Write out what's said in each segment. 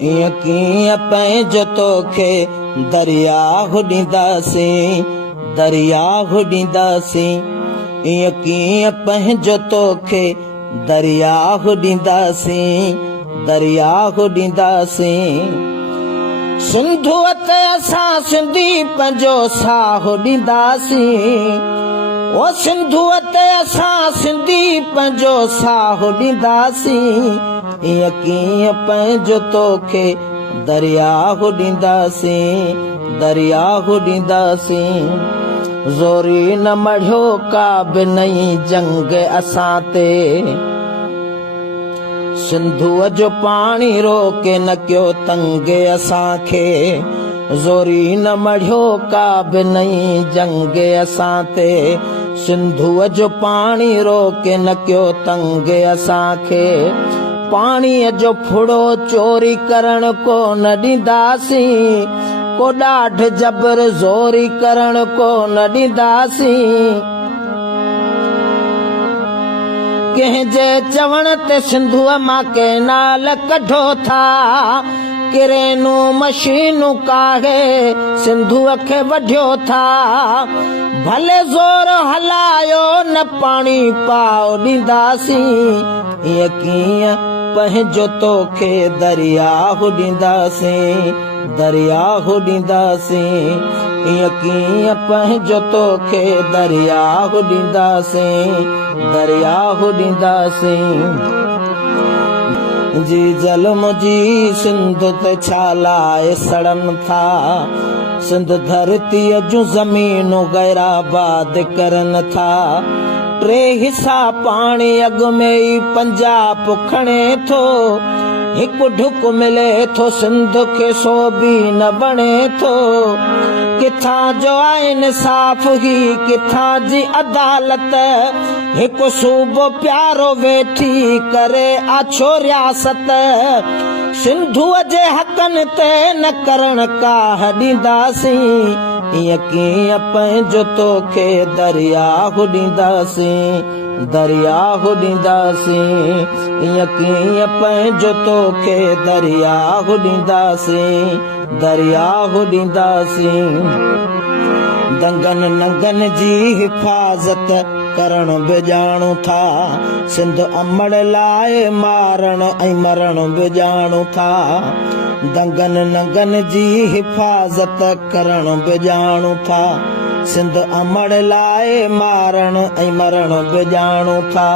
ईअं कीअं पंहिंजो तोखे दरिया ॾींदासीं, दरिया ॾींदासीं। ईअं कीअं पंहिंजो तोखे दरिया ॾींदासीं, दरिया ॾींदासीं। सिंधूअ ते असां सिंधी पंहिंजो साहु ॾींदासीं, ओ सिंधूअ ते असां सिंधी पंहिंजो साहु ॾींदासीं। ईअं कीअं पंहिंजो तोखे दरिया ॾींदासीं, दरिया ॾींदासीं। ज़ोरी न मढ़ियो का बि नई जंग असां ते, सिंधूअ जो पाणी रोके न कयो तंग असांखे। ज़ोरी न मढ़ियो का बि नई जंग असां ते, सिंधूअ जो पाणी रोके न कयो तंग असांखे। पाणीअ जो फुड़ो चोरी करण को न ॾींदासीं, को ॾाढ जबर ज़ोरी करण को न ॾींदासीं। कंहिंजे चवण ते सिंधूअ मां केनाल कढो था, किरेनू मशीनूं काढ़े सिंधूअ खे वढियो था। भले ज़ोर हलायो न पाणी पाओ ॾींदासीं, ईअं कीअं पंहिंजो तोखे दरिया ॾींदासीं, दरिया ॾींदासीं। ईअं कीअं पंहिंजो तोखे दरिया ॾींदासीं, दरिया ॾींदासीं। जी ज़ुल्म जी सिंध ते छालाए सड़न था, सिंध धरतीअ जूं ज़मीनूं गैराबाद करन था। टे हिसा पाणी अॻु में ई पंजाब खणे थो, हिकु ढुक मिले थो सिंध खे सो बि न बणे थो। किथां जो आहे इंसाफ़ ही किथां जी अदालत, हिकु सूबो प्यारो वेठी करे आछो रियासत। सिंधूअ जे हक़नि ते न करण काह ॾींदासीं, ईअं कीअं पंहिंजो तोखे दरिया ॾींदासीं, दरिया ॾींदासीं। ईअं कीअं पंहिंजो तोखे दरिया ॾींदासीं, दरिया ॾींदासीं। दंगन नंगन जी हिफ़ाज़त करण बि ॼाणूं था, सिंध अमड़ लाइ मारण ऐं मरण बि ॼाणूं था। दंगन नंगन जी हिफ़ाज़त करण बि ॼाणूं था, सिंध अमड़ लाइ मारण ऐं मरण बि ॼाणूं था।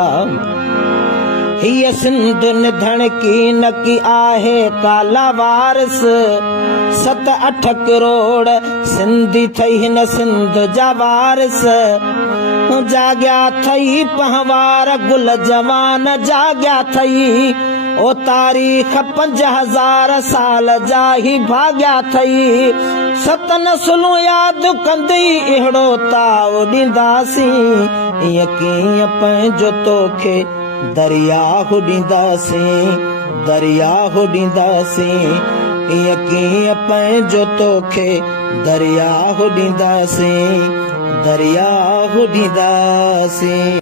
हीअ सिंध निधण की न की आहे काला वारिस, 7-8 करोड़ सिंधी ठही हिन सिंध जा वारिस। जाॻिया थई पहवार गुल जवान जाॻिया थई, ओ तारीख़ 5000 साल जा ही भाॻिया थई। 7 नस्लूं यादि कंदी अहिड़ो ताव ॾींदासीं, ईअं कीअं पंहिंजो तोखे दरिया ॾींदासीं, दरिया ॾींदासीं। ईअं कीअं पंहिंजो तोखे दरिया ॾींदासीं, दरिया ॾींदासीं।